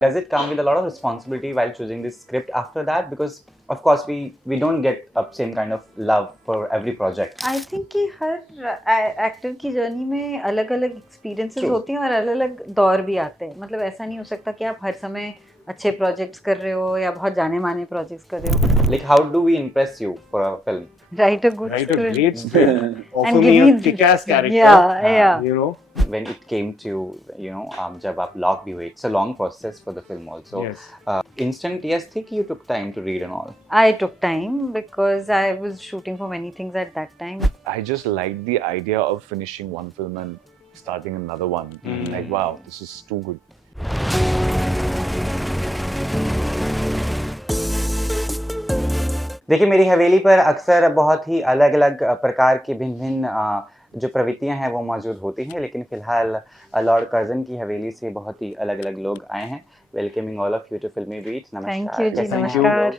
Does it come with a lot of responsibility while choosing this script after that? Because of course we don't get a same kind of love for every project. I think कि हर actor की journey में अलग अलग experiences True. होती हैं और अलग अलग दौर भी आते हैं. मतलब ऐसा नहीं हो सकता कि आप हर समय अच्छे प्रोजेक्ट्स कर रहे हो या बहुत जाने माने प्रोजेक्ट्स कर रहे हो. Like how do we impress you for a film? Right a good Write a script. great script. Offer And me give a me- kick-ass character. Yeah, yeah. You know. When it came to जब आप lock भी हुए, it's a long process for the film also. Yes. Instant yes थी कि you took time to read and all? I took time because I was shooting for many things at that time. I just liked the idea of finishing one film and starting another one. Like, wow, this is too good. देखिए मेरी हवेली पर अक्सर बहुत ही अलग अलग प्रकार की भिन्न भिन्न जो प्रवृत्तियां हैं वो मौजूद होती हैं, लेकिन फिलहाल लॉर्ड कर्जन की हवेली से बहुत ही अलग अलग लोग आए हैं. Welcoming all of you to Filmi Beat. Thank you जी, Yes, thank you. नमस्कार.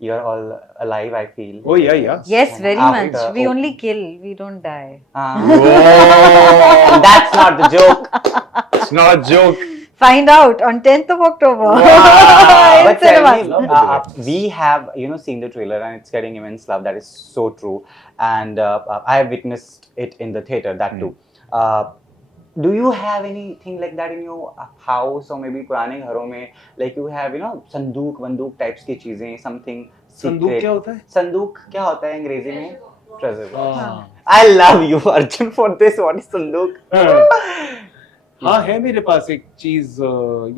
You are all alive, I feel. Oh yeah, yeah. Yes, very After- much. We oh. only kill, we don't die. That's not the joke. It's not a joke. Find out on 10th of October. In But tell cinemas. me, we have seen the trailer and it's getting immense love. That is so true, and I have witnessed it in the theater. That too. Do you have anything like that in your house or maybe पुराने घरों में, like you have संदूक वंदूक types की चीजें, something संदूक secret? क्या होता है? संदूक क्या होता है अंग्रेजी में? Treasure. हाँ. I love you, Arjun, for this. What is संदूक? हाँ है मेरे पास एक चीज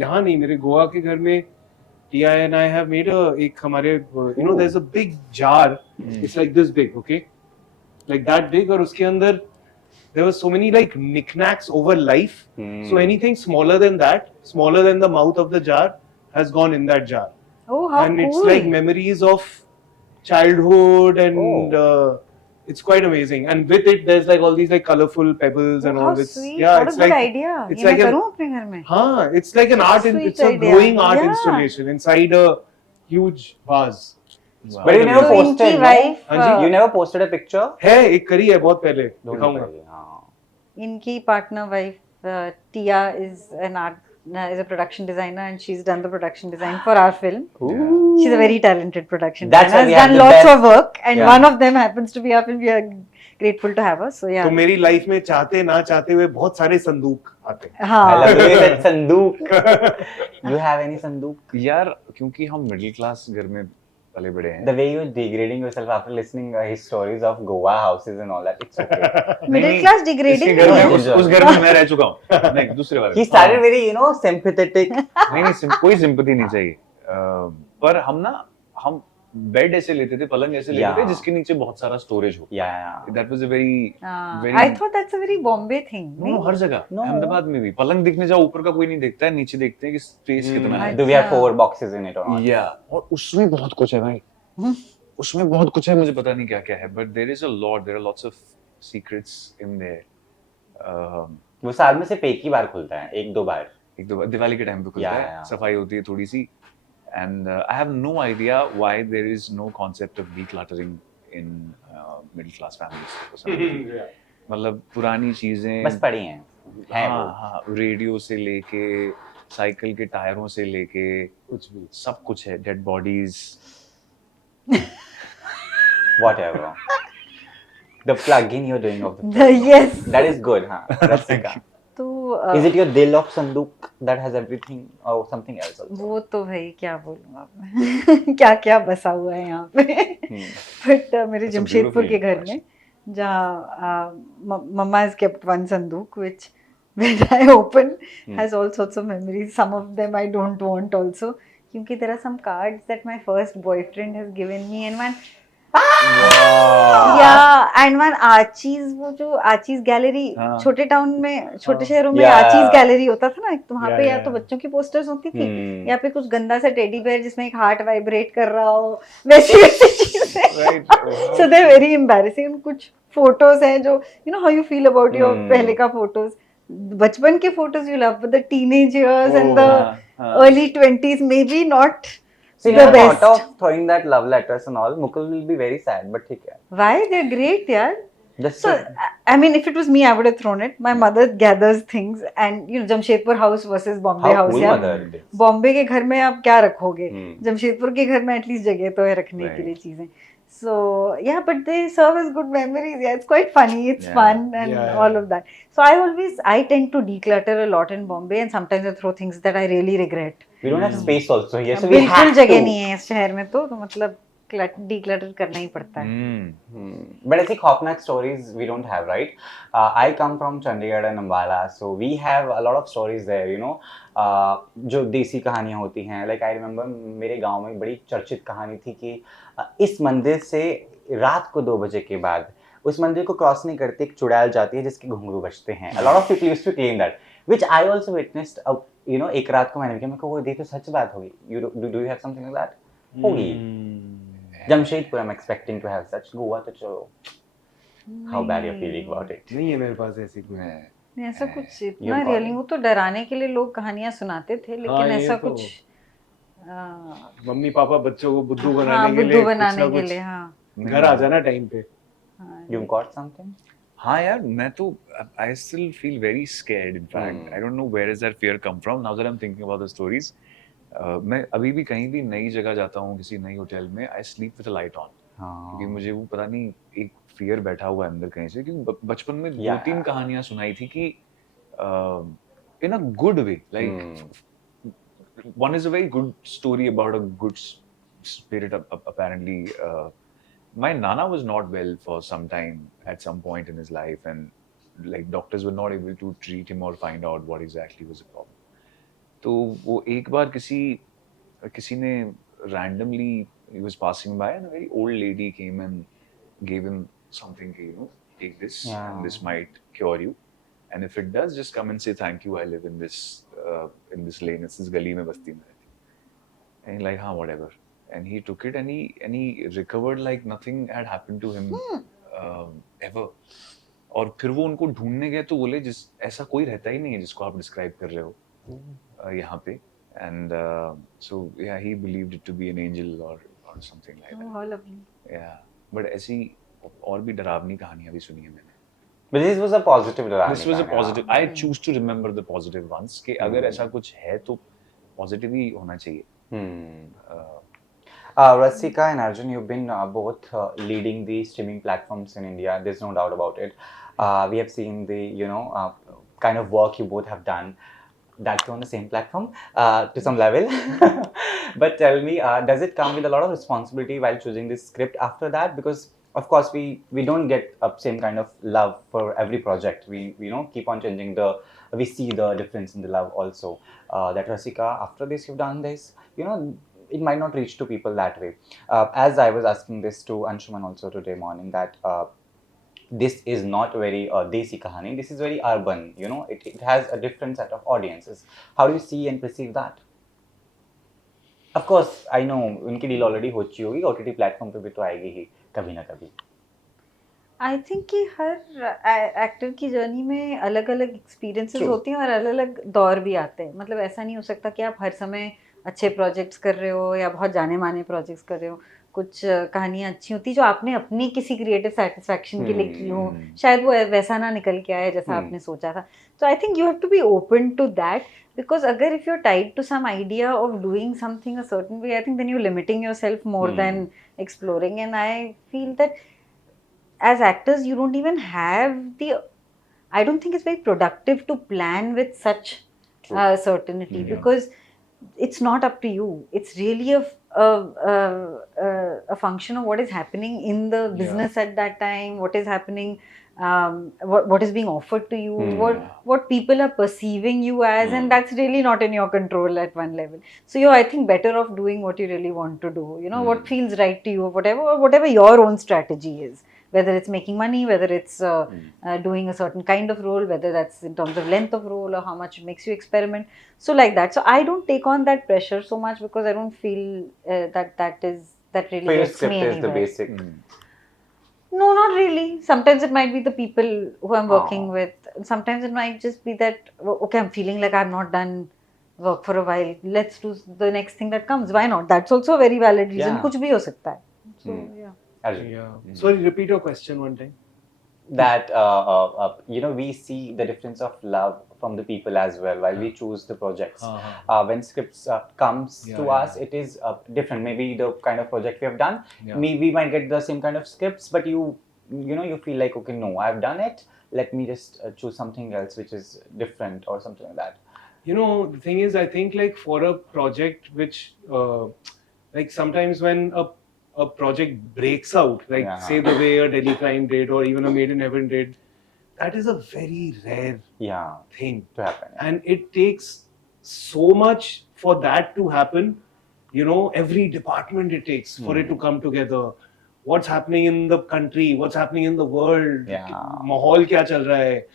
यहाँ नहीं, मेरे गोवा के घर में Tia and I have made एक हमारे there's a big jar. It's like this big, okay, like that big, और उसके अंदर there were so many like knickknacks over life. So anything smaller than that, smaller than the mouth of the jar, has gone in that jar. Oh, how And cool. it's like memories of childhood, and it's quite amazing. And with it, there's like all these like colorful pebbles and Oh, all how this. sweet. Yeah, What it's a good like idea. it's ये मैं like करूँ अपने घर में. हाँ, it's like an art. Sweet It's a idea. glowing art Yeah. installation inside a huge vase. Wow. But you never So posted. इनकी No? wife, हाँ जी. You never posted a picture. है, एक करी है बहुत पहले. Don't दिखाऊंगा. worry, हाँ. इनकी partner wife Tia is an art is a production designer and she's done the production design for our film. Ooh. She's a very talented production That's why designer. we Has have done the lots best. of work and Yeah. one of them happens to be our film. We are grateful to have her. So yeah. तो मेरी life में चाहते ना चाहते हुए बहुत सारे संदूक आते हैं. I हाँ. love the way that संदूक. You have any संदूक? यार क्योंकि हम मिडिल क्लास घर में पले बड़े हैं. The way you're degrading yourself after listening his stories of Goa houses and all that, it's okay. Middle नहीं, class degrading इसके घर नहीं में है. उस घर में मैं रह चुका हूँ. नहीं, दूसरे वाले. He started very, sympathetic. नहीं, कोई सिंपैथी नहीं चाहिए. पर हम बेड ऐसे लेते थे, पलंग ऐसे लेते थे Yeah. जिसके नीचे बहुत सारा स्टोरेज हो. Yeah. That was a very I thought that's a very Bombay thing. No, हर जगह. No. अहमदाबाद में भी पलंग दिखने जाओ, ऊपर का कोई नहीं देखता है, नीचे देखते हैं कि स्पेस कितना है. Do we have 4 boxes in it or not? या और उसमें बहुत कुछ है भाई. उसमें बहुत कुछ है, मुझे पता नहीं क्या क्या है, but there is a lot, there are lots of secrets in there. वो साल में सिर्फ एक ही बार खुलता है, 1-2 बार. एक दो दिवाली के टाइम पे खुलता Yeah, है, yeah. सफाई होती है थोड़ी सी, and I have no idea why there is no concept of decluttering in middle class families. for some reason. मतलब पुरानी चीजें बस पड़ी हैं. है वो. हाँ, रेडियो से लेके साइकिल के टायरों से लेके कुछ भी सब कुछ है. Dead bodies. Whatever. The plug-in you're doing of the Yes. that is good, huh? That's the guy. तो Is it your दिल of संदूक that has everything or something else also? वो तो भाई क्या बोलूँ अब मैं. क्या क्या बसा हुआ है यहाँ पे. बट मेरे It's a जमशेदपुर के beautiful घर में जहाँ मम्मा has kept one संदूक which when I open has all sorts of memories. Some of them I don't want also क्योंकि there are some cards that my first boyfriend has given me and one and one आचीज, वो जो आचीज gallery हाँ. छोटे town में, छोटे शहरों में Yeah. आचीज gallery होता था ना, तो वहाँ पे या Yeah. तो बच्चों की पोस्टर्स होती थी Hmm. या पे कुछ गंदा सा टेडी बेयर जिसमें एक हार्ट वाइब्रेट कर रहा हो, वैसी वैसी चीजें. Right. So they're very embarrassing. कुछ फोटोज हैं जो how you feel about your पहले का फोटोज, बचपन के photos you love, but the teenage years and the हाँ. early 20s maybe not So you the never thought best. of throwing that love letters and all. Mukul will be very sad, but ठीक है. Why? They're great यार. That's So, I mean, if it was me, I would have thrown it. My mother gathers things, and you know, Jamshedpur house versus Bombay how house. cool या mother it is. Bombay के घर में आप क्या रखोगे? Hmm. Jamshedpur के घर में एटलीस्ट जगह तो है रखने के Right. लिए चीजें. So yeah, but they serve as good memories. Yeah, it's quite funny. It's Yeah. fun and Yeah, all yeah. of that. So I tend to declutter a lot in Bombay, and sometimes I throw things that I really regret. We don't have space also here, so we बिल्कुल have जगह to. नहीं है इस शहर में तो मतलब declutter करना ही पड़ता है. But I think Khopnak stories we don't have, right? I come from Chandigarh and Ambala, so we have a lot of stories there, you know. जो देसी कहानियाँ होती हैं, like I remember मेरे गांव में बड़ी चर्चित कहानी थी कि इस मंदिर से रात को 2 बजे के बाद उस मंदिर को क्रॉस नहीं करते एक चुड़ैल जाती है जिसके घुंघरू बजते हैं. A lot of people used to claim that, which I also witnessed. You know, एक रात को मैंने भी कहा, मेरे को वो तो सच बात होगी. Do you have something like that? होगी. Jamshedpur, I'm expecting to have such. Goa तो चलो. How bad you're feeling about it? नहीं है मेरे पास ऐसी कोई. नहीं, ऐसा कुछ You've इतना got रियलिंग it. वो तो डराने के लिए लोग कहानियां सुनाते थे लेकिन हाँ, ये ऐसा तो कुछ मम्मी पापा बच्चों को बुद्धू हाँ बनाने के बुद्धू लिए कुछ बनाने ना के कुछ लिए हाँ घर आ जाना टाइम पे. हाँ, You've got something? हाँ यार, मैं तो I still feel very scared. In fact, Hmm. I don't know where does that fear come from. Now that I'm thinking about the stories, मैं अभी भी कहीं भी नई जगह जाता हूँ किसी नई होटल में, I sleep with a light on. क्योंकि हाँ. मुझे वो पता नहीं एक फियर बैठा हुआ है अंदर कहीं से, क्योंकि बचपन में Yeah. 2-3 कहानियां सुनाई थी कि in a good way, like one is a very good story about a good spirit. Apparently, my nana was not well for some time at some point in his life, and like doctors were not able to treat him or find out what exactly was the problem. तो वो एक बार किसी ने randomly, he was passing by and a very old lady came and gave him something, you know, take this and this might cure you, and if it does, just come and say thank you. I live in this lane, it's this gali mein basti mein rehti. And he like, हाँ, whatever, and he took it and he recovered like nothing had happened to him ever. और फिर वो उनको ढूंढने गए तो बोले जिस ऐसा कोई रहता ही नहीं है जिसको आप डिस्क्राइब कर रहे हो यहाँ पे. And so yeah, he believed it to be an angel or something like that. how lovely. Yeah, but ऐसी और भी डरावनी कहानियां भी सुनी है मैंने. But this was a positive drama. This was a positive. I choose to remember the positive ones. कि अगर ऐसा कुछ है तो positive ही होना चाहिए. Rasika and Arjun, you've been both leading the streaming platforms in India. There's no doubt about it. We have seen the, you know, kind of work you both have done. That on the same platform to some level. But tell me, does it come with a lot of responsibility while choosing this script after that? Because of course we don't get same kind of love for every project. We you know keep on changing we see the difference in the love also. That Rasika, after this you've done this, you know, it might not reach to people that way. As I was asking this to Anshuman also today morning, that this is not very desi kahani, this is very urban, you know, it has a different set of audiences. How do you see and perceive that? Of course, I know उनकी deal already हो चुकी होगी, OTT platform पे भी तो आएगी ही कभी ना कभी. आई थिंक कि हर एक्टर की जर्नी में अलग अलग एक्सपीरियंसेस होती हैं और अलग अलग दौर भी आते हैं. मतलब ऐसा नहीं हो सकता कि आप हर समय अच्छे प्रोजेक्ट्स कर रहे हो या बहुत जाने माने प्रोजेक्ट्स कर रहे हो. कुछ कहानियाँ अच्छी होती जो आपने अपनी किसी क्रिएटिव सेटिस्फैक्शन के लिए की हो, शायद वो वैसा ना निकल के आए जैसा आपने सोचा था. तो I think you have to be open to that, because अगर if you're tied to some idea of doing something a certain way, I think then you're limiting yourself more than exploring. And I feel that as actors you don't even have I don't think it's very productive to plan with such certainty, because it's not up to you. It's really a function of what is happening in the business at that time, what is happening, what is being offered to you, what people are perceiving you as, and that's really not in your control at one level. So you're, I think, better off doing what you really want to do, you know, what feels right to you, whatever your own strategy is, whether it's making money, whether it's doing a certain kind of role, whether that's in terms of length of role or how much it makes you experiment. So like that. So I don't take on that pressure so much, because I don't feel that really So your gets script me is the anywhere. basic. No, not really. Sometimes it might be the people who I'm working with. Sometimes it might just be that, okay, I'm feeling like I've not done work for a while. Let's do the next thing that comes. Why not? That's also a very valid reason. Yeah. कुछ भी हो सकता है. So yeah. Arjun. Yeah. Sorry, repeat your question one time. that you know, we see the difference of love from the people as well while we choose the projects. When scripts comes Yeah, to yeah, us, it is different. Maybe the kind of project we have done, Yeah. we might get the same kind of scripts, but you know, you feel like, okay, no, I've done it, let me just choose something else which is different or something like that. You know, the thing is, I think like for a project which like sometimes when a project breaks out, like Yeah. say the way a Delhi Crime did or even a Made in Heaven did, that is a very rare Yeah, thing, to happen. and it takes so much for that to happen. You know, every department it takes for it to come together. What's happening in the country, what's happening in the world, Yeah. माहौल क्या चल रहा है,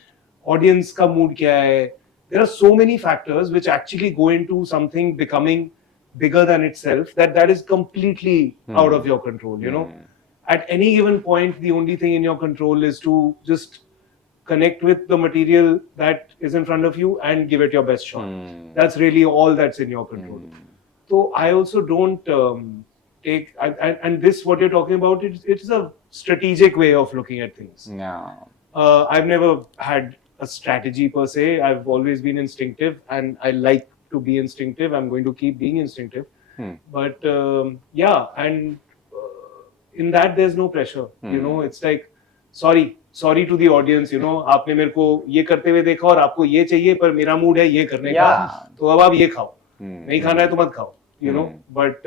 audience का mood क्या है. There are so many factors which actually go into something becoming bigger than itself, that is completely out of your control, you know. At any given point, the only thing in your control is to just connect with the material that is in front of you and give it your best shot. That's really all that's in your control. So I also don't take and this what you're talking about, it's a strategic way of looking at things. Yeah. I've never had a strategy per se. I've always been instinctive, and I like to be instinctive. I'm going to keep being instinctive. But yeah, and in that there's no pressure. You know, it's like sorry to the audience. You know, आपने मेरे को ये करते हुए देखा और आपको ये चाहिए, पर मेरा मूड है ये करने का, Yeah. तो अब आप ये खाओ. नहीं खाना है तो मत खाओ. You know, but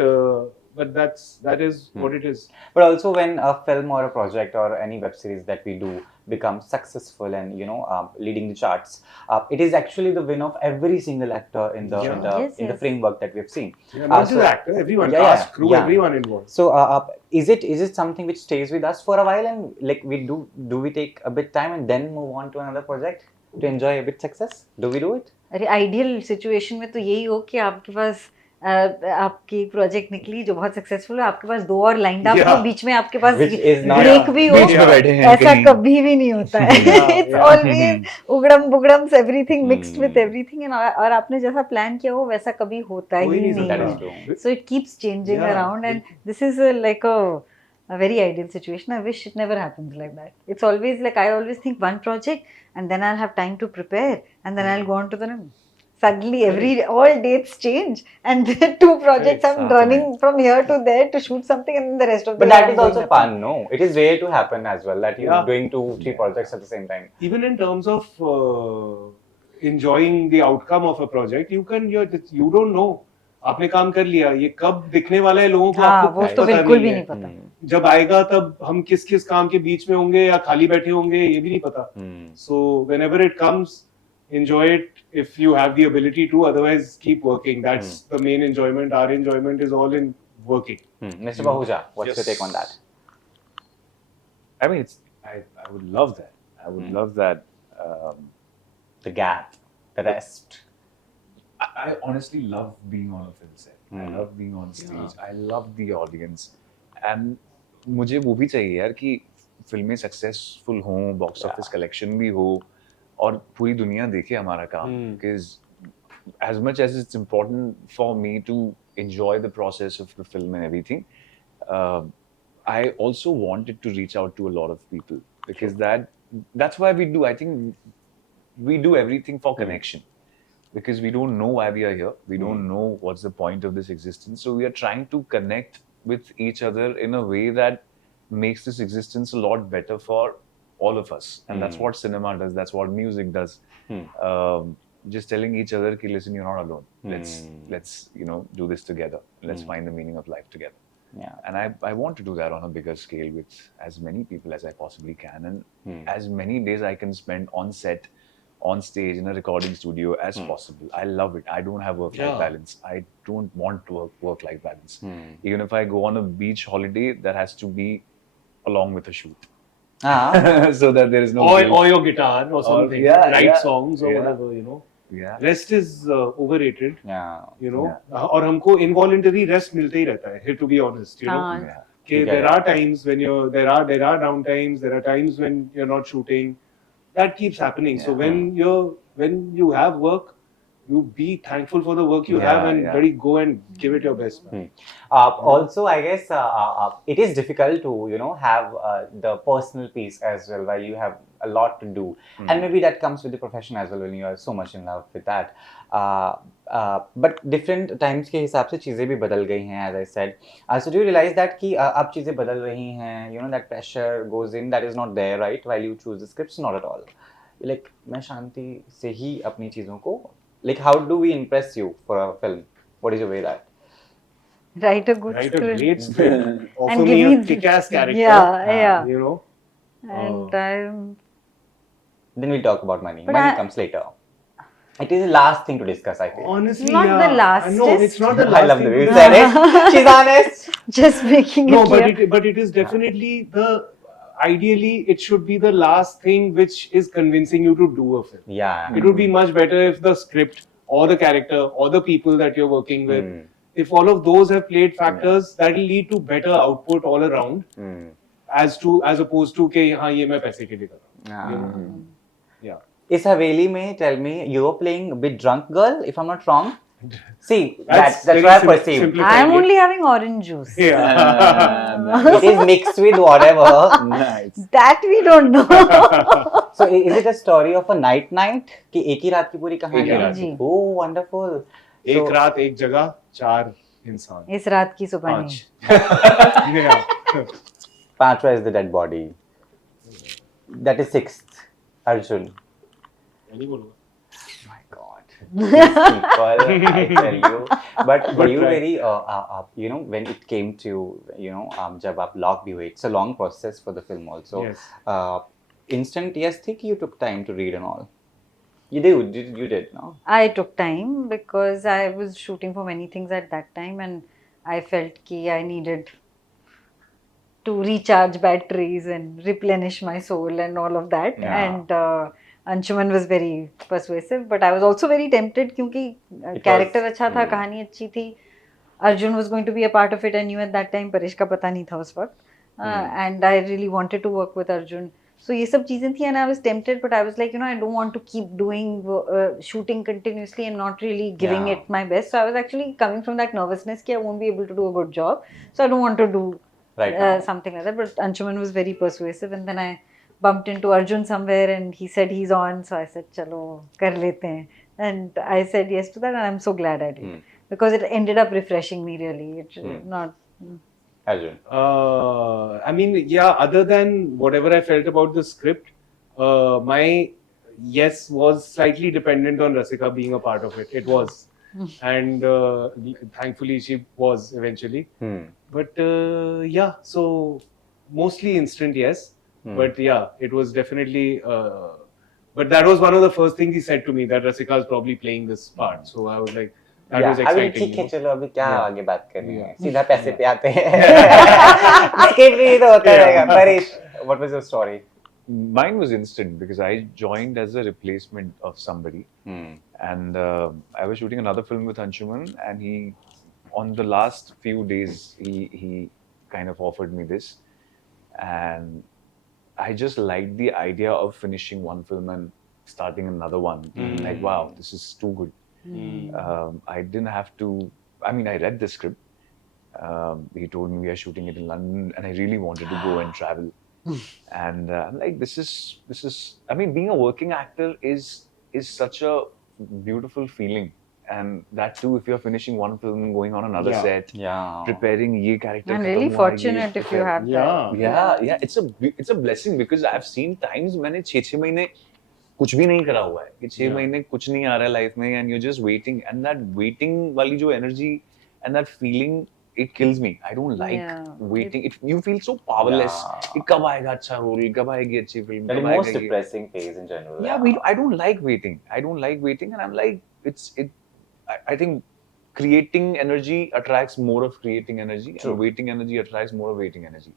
that is what it is. But also, when a film or a project or any web series that we do becomes successful and, you know, leading the charts, it is actually the win of every single actor in the Yes, in the yes. framework that we have seen. Yeah, not just so- the actor, everyone, Yeah, cast, yeah, crew, yeah. everyone involved. So, is it something which stays with us for a while, and like we do we take a bit time and then move on to another project to enjoy a bit success? Do we do it? अरे ideal situation में तो यही हो कि आपके पास आपकी project निकली जो बहुत सक्सेसफुल है, आपके पास 2 और लाइंड अप Yeah. हो, बीच में आपके पास Which is not- ब्रेक भी हो. बीच में बैठे हैं ऐसा कहीं. कभी भी नहीं होता है. It's yeah. ऑलवेज उगड़म बुगड़म एवरीथिंग मिक्स्ड विद एवरीथिंग, और आपने जैसा प्लान किया हो वैसा कभी होता कोई ही नहीं नहीं That सकता. is है. true. So it keeps changing Yeah. around, and this is like a very ideal situation. I wish it never happens like that. It's always like, I always think one project and then I'll have time to prepare and then I'll go on to the next. Suddenly all dates change and the 2 projects I'm running from here to there to shoot something, and then the rest of the But year that I'm is doing also nothing. fun, no? It is rare to happen as well that you're Yeah. doing 2-3 projects at the same time. Even in terms of enjoying the outcome of a project, you don't know. आपने काम कर लिया, ये कब दिखने वाला है लोगों को, हाँ, आपको वो कुछ तो पता बिल्कुल भी है. नहीं पता. जब आएगा तब हम किस किस काम के बीच में होंगे या खाली बैठे होंगे, ये भी नहीं पता. So whenever it comes, enjoy it if you have the ability to. Otherwise, keep working. That's the main enjoyment. Our enjoyment is all in working. Mr. Bahuja, what's your Yes. take on that? I mean, I would love that. I would love that. The gap, the rest. I honestly love being on a film set. I love being on stage. I love the audience. And मुझे वो भी चाहिए यार कि फिल्में successful हों, box office collection भी हो और पूरी दुनिया देखे हमारा काम. Because as much as it's important for me to enjoy the process of the film and everything, I also wanted to reach out to a lot of people because that's why we do. I think we do everything for connection because we don't know why we are here. We don't know what's the point of this existence. So we are trying to connect with each other in a way that makes this existence a lot better for all of us. And that's what cinema does. That's what music does. Just telling each other, "Ki, listen, you're not alone. Let's do this together. Let's find the meaning of life together." Yeah. And I want to do that on a bigger scale with as many people as I possibly can, and as many days I can spend on set, on stage, in a recording studio as possible. I love it. I don't have work-life balance. I don't want to work-life balance. Even if I go on a beach holiday, that has to be along with a shoot. So that there is no guilt. Or your guitar or something. yeah, write yeah, songs or yeah. whatever, Yeah. Rest is overrated. Yeah. और हमको involuntary rest मिलते ही रहता है, to be honest, हाँ. Yeah. Okay, there are times when there are down times, there are times when you're not shooting. That keeps happening. So when you have work, you be thankful for the work you Yeah, have and yeah. really go and give it your best, man. Also, I guess it is difficult to have the personal peace as well while you have a lot to do, and maybe that comes with the profession as well when you are so much in love with that. But different times के हिसाब से चीज़ें भी बदल गई हैं, as I said. So do you realize that कि अब चीज़ें बदल रही हैं, that pressure goes in, that is not there, right? While you choose the scripts, not at all. Like मैं शांति से ही अपनी चीज़ों को, like how do we impress you for a film? What is your way that? Write a good Write a script. great script. Offer And me give a me the- kick-ass character. Yeah. You know. And Then we'll talk about money. But Money I- comes later. It is the last thing to discuss, I feel. Honestly, Not yeah. the lastest. No, it's not the last I love the thing way you to said it. She's honest. just making No, it clear. but it is definitely ideally it should be the last thing which is convincing you to do a film. Yeah. It would be much better if the script or the character or the people that you're working with, Mm. if all of those have played factors, that will lead to better output all around, Mm. as opposed to कि हाँ ये मैं पैसे के लिए कर रहा हूँ. Yeah. You know? Yeah. Is Haveli mein, tell me, you're playing a bit drunk girl, if I'm not wrong? See, that's very what I perceive. simplifying I'm it. only having orange juice. Yeah. It is mixed with whatever. Nice. That we don't know. So is it a story of a night कि एक ही रात की पूरी कहानी एक ही है? रात की। Oh, wonderful. एक रात एक जगह चार इंसान. इस रात की सुबह नहीं. Yeah. Panchwa is the dead body. That is sixth. Arjun. नहीं बोलूँगा. My God. These people, I tell you. But were Good you try. very, when it came to, जब आप lock भी हुए, it's a long process for the film also. Yes. Instant yes थी कि you took time to read and all? You did, no? I took time because I was shooting for many things at that time and I felt कि I needed to recharge batteries and replenish my soul and all of that. Yeah. And Anshuman was very persuasive, but I was also very tempted क्योंकि It character was- अच्छा था, कहानी अच्छी थी. Arjun was going to be a part of it. I knew at that time Paresh का पता नहीं था उस वक्त. And I really wanted to work with Arjun. So ये सब चीजें थी and I was tempted, but I was like, I don't want to keep doing shooting continuously and not really giving Yeah. it my best. So I was actually coming from that nervousness कि I won't be able to do a good job. So I don't want to do Right now. something like that. But Anshuman was very persuasive, and then I bumped into Arjun somewhere, and he said he's on. So I said, "Chalo, kar lete hain." And I said yes to that, and I'm so glad I did because it ended up refreshing me really. It not. Arjun. I mean, yeah, other than whatever I felt about the script, my yes was slightly dependent on Rasika being a part of it. It was. And thankfully she was eventually. But yeah, so mostly instant yes. But yeah, it was definitely. But that was one of the first things he said to me, that Rasika is probably playing this part. So I was like, that was अभी exciting. ठीक है, you know? चलो अभी क्या Yeah. आगे बात करनी है, Yeah. सीधा पैसे पे आते हैं. Skip भी तो होता रहेगा. Parish, what was your story? Mine was instant because I joined as a replacement of somebody. And I was shooting another film with Anshuman, and he, on the last few days, he kind of offered me this, and I just liked the idea of finishing one film and starting another one. Like, wow, this is too good. I didn't have to. I mean, I read the script. He told me we are shooting it in London, and I really wanted to go and travel. And I'm like, this is. I mean, being a working actor is such a beautiful feeling, and that too, if you're finishing one film and going on another Yeah. set, Yeah. preparing ये character. I'm खत्म really हुआ, ये fortunate if you prepare- have that. Yeah. it's a blessing because I've seen times मैंने 6 महीने कुछ भी नहीं करा हुआ है कि 6 महीने कुछ नहीं आ रहा है लाइफ में and you're just waiting, and that waiting वाली जो energy and that feeling, it kills me. I don't like Yeah. waiting. You feel so powerless. Yeah. कि कब आएगा अच्छा रोल, कब आएगी अच्छी फिल्म, That कब is most आएगा ये. depressing phase in general. Yeah, I don't like waiting. And I'm like, I think creating energy attracts more of creating energy, True. and waiting energy attracts more of waiting energy.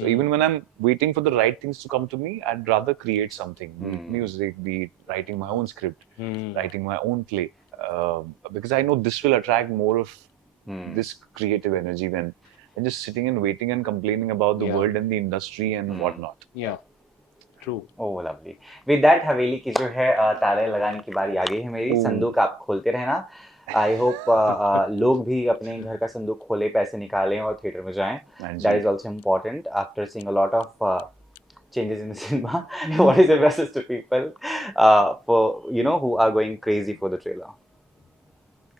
So even when I'm waiting for the right things to come to me, I'd rather create something, be it music, be it writing my own script, writing my own play, because I know this will attract more of this creative energy than just sitting and waiting and complaining about the Yeah. world and the industry and whatnot. Yeah. True. Oh, lovely. With that, हवेली की जो है ताले लगाने की बारी आ गई है मेरी. संदूक आप खोलते रहना. I hope लोग भी अपने घर का संदूक खोले, पैसे निकालें और थिएटर में जाएं. And That is also important after seeing a lot of changes in the cinema. What is your message to people for who are going crazy for the trailer?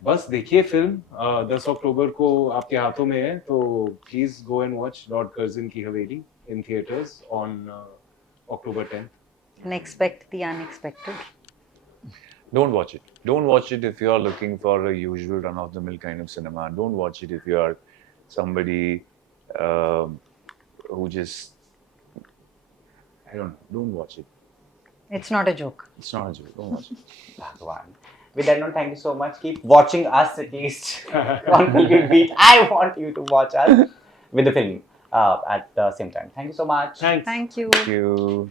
बस देखिए फिल्म 10 अक्टूबर को आपके हाथों में है, तो please go and watch Lord Curzon की हवेली in theatres on October 10th. And expect the unexpected. don't watch it. Don't watch it if you are looking for a usual run-of-the-mill kind of cinema. Don't watch it if you are somebody who just, I don't know. Don't watch it. It's not a joke. It's not a joke. Don't watch it. Bhagwan. With that note, thank you so much. Keep watching us at least on Filmy Beat. I want you to watch us with the film at the same time. Thank you so much. Thanks. Thank you. Thank you.